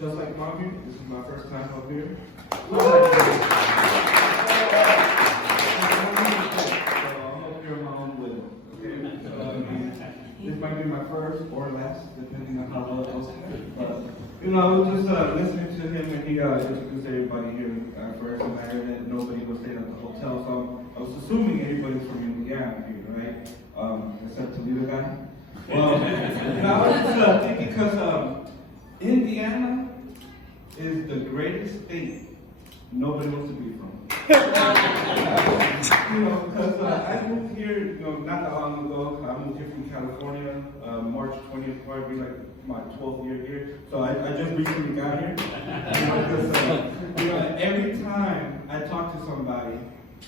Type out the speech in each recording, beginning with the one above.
just like mommy, this is my first time up here. So I'm up here on my own will. Okay? So, this might be my first or last, depending on how well it goes. But, I was just listening to him, and he introduced everybody here first, and I heard that nobody was staying at the hotel, so I was assuming everybody's from Indiana here, right? Except Toledo guy. Well, I was just thinking because Indiana is the greatest state nobody wants to be from. Because I moved here, not that long ago. I moved here from California. March 20th, probably like my 12th year here. So I just recently got here. Because every time I talk to somebody,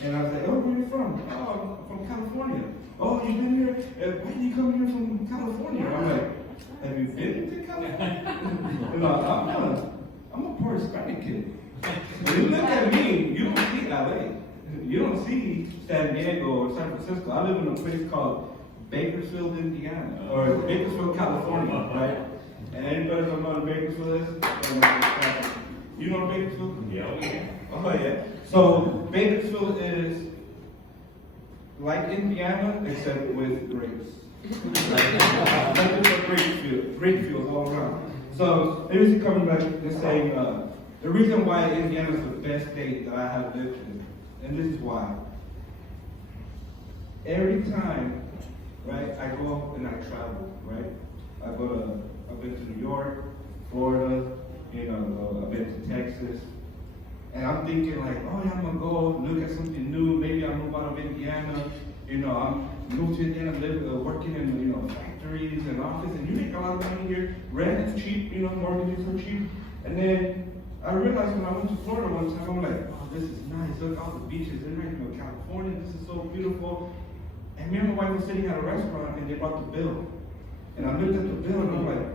and I was like, oh, where are you from? Oh, I'm from California. Oh, you've been here? Why did you come here from California? I'm like, have you been to California? I'm a poor Hispanic kid. When you look at me, you don't see LA. You don't see San Diego or San Francisco. I live in a place called Bakersfield, Indiana, or Bakersfield, California, right? And anybody know what Bakersfield is? You know Bakersfield? Yeah. Oh yeah. So Bakersfield is like Indiana, except with grapes. Grape fields all around. So there's coming back and saying the reason why Indiana is the best state that I have lived in, and this is why. Every time, right, I go and I travel, right? I've been to New York, Florida, I've been to Texas. And I'm thinking like, oh yeah, I'm gonna go look at something new. Maybe I'll move out of Indiana. I'm moved to Indiana, working in factories and office, and you make a lot of money here. Rent is cheap, mortgages are cheap. And then I realized when I went to Florida one time, I'm like, oh, this is nice. Look at all the beaches. They're right, California. This is so beautiful. And me and my wife were sitting at a restaurant, and they brought the bill. And I looked at the bill, and I'm like,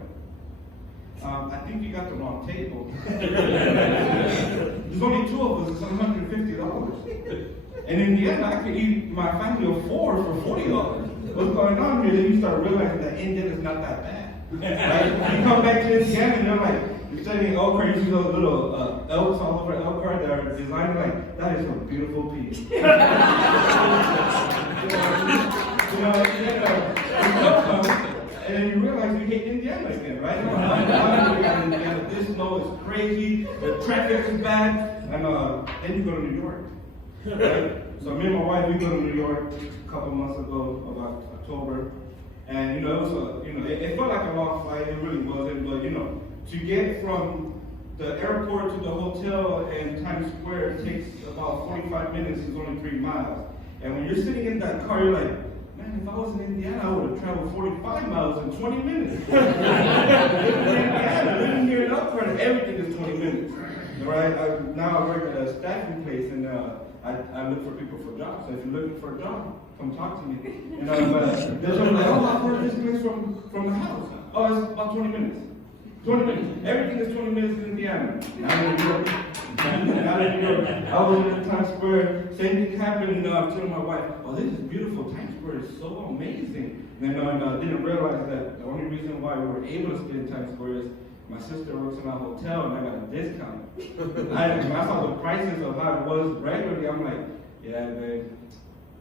I think you got the wrong table. There's only two of us, it's $150. And in the end, I could eat my family of four for $40. What's going on here? Then you start realizing that Indiana is not that bad. Right? You come back to Indiana and you're like, you're studying Elkhart, you see those little elks all over Elkhart that are designed like, that is a beautiful piece. And then you realize you hate Indiana again, right? Indiana. This snow is crazy, the traffic is bad, and then you go to New York, right? So me and my wife, we go to New York a couple months ago, about October, and it was it felt like a long flight. It really wasn't, but to get from the airport to the hotel in Times Square takes about 45 minutes. It's only 3 miles, and when you're sitting in that car, you're like, man, if I was in Indiana, I would have traveled 45 miles in 20 minutes. Indiana, living here in Elkhart, everything is 20 minutes. Right? Now I work at a staffing place, and I look for people for jobs. So if you're looking for a job, come talk to me. But they'll tell me like, oh, how far is this place from the house? Oh, it's about 20 minutes. 20 minutes. Everything is 20 minutes in Indiana. Not in New York. Not in New York. I was in Times Square. Same thing happened, and I'm telling my wife, oh, this is beautiful. Times Square is so amazing. And then I didn't realize that the only reason why we were able to stay in Times Square is my sister works in a hotel, and I got a discount. I saw the prices of how it was regularly. I'm like, yeah, babe,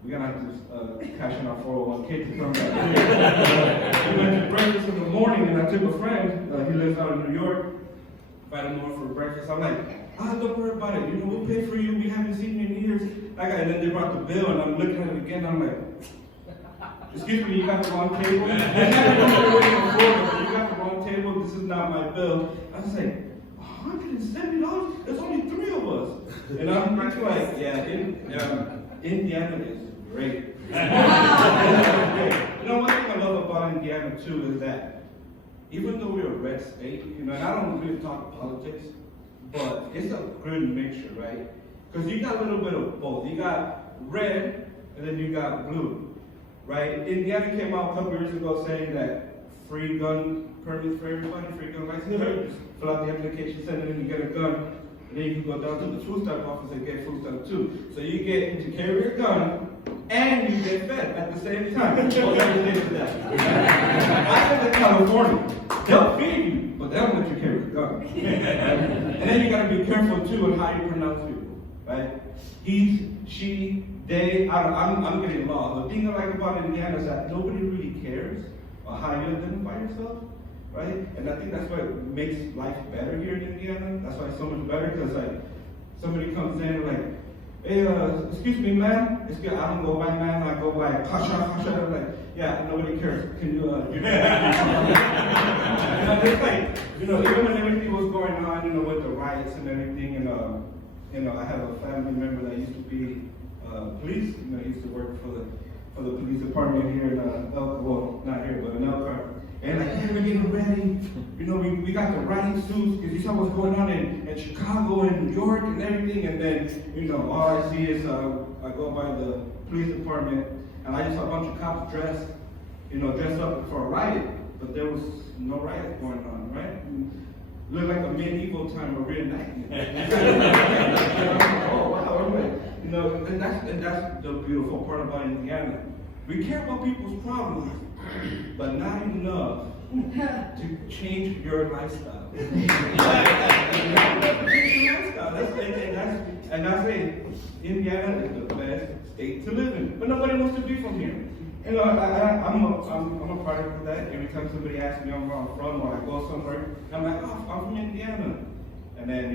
we're gonna have to cash in our 401k to come back here. We went to breakfast in the morning, and I took a friend. He lives out in New York. Invited him over for breakfast. I'm like, don't worry about it. We'll pay for you. We haven't seen you in years. And then they brought the bill, and I'm looking at it again. I'm like, excuse me, you got the wrong table. You got the wrong table. This is not my bill. I was like, $170? There's only 3 of us. And I'm thinking like, yeah, Indiana is great. One thing I love about Indiana too is that even though we're a red state, and I don't really talk politics, but it's a good mixture, right? Because you got a little bit of both. You got red, and then you got blue, right? Indiana came out a couple years ago saying that free gun permits for everybody, free gun license. Just fill out the application, send it in, you get a gun. And then you can go down to the food stamp office and get food stamp too. So you get to carry a gun and you get fed at the same time. I live in California. They'll feed you, but they don't let you carry a gun. Right? And then you gotta be careful too on how you pronounce people, right? He, she, they, I'm getting lost. The thing I like about Indiana is that nobody really cares how you identify yourself, right? And I think that's what makes life better here in Indiana. That's why it's so much better, because like, somebody comes in like, hey, excuse me, man. It's good. I don't go by man, I go by Pasha. I'm like, yeah, nobody cares. Can you, it's like, even when everything was going on, with the riots and everything, and, I have a family member that used to be police. He used to work for the police department here in well, not here, but in Elkhart. And like, hey, we're getting ready. We got the riding suits, because you saw what's going on in Chicago and New York and everything. And then, all I see is I go by the police department, and I just saw a bunch of cops dressed up for a riot. But there was no riot going on, right? Looked like a medieval time of reenactment. Oh wow, and that's the beautiful part about Indiana. We care about people's problems, but not enough to change your lifestyle. And I say, Indiana is the best state to live in, but nobody wants to be from here. I'm a product of that. Every time somebody asks me where I'm from or I go somewhere, I'm like, oh, I'm from Indiana. And then,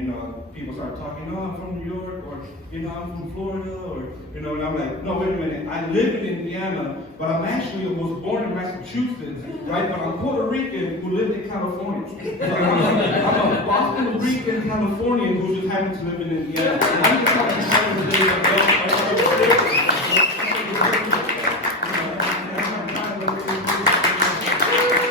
people start talking, oh, I'm from New York, or, I'm from Florida, or, and I'm like, no, wait a minute, I live in Indiana, but I was born in Massachusetts, right? But I'm Puerto Rican who lived in California. So I'm a Boston Rican Californian who just happens to live in Indiana.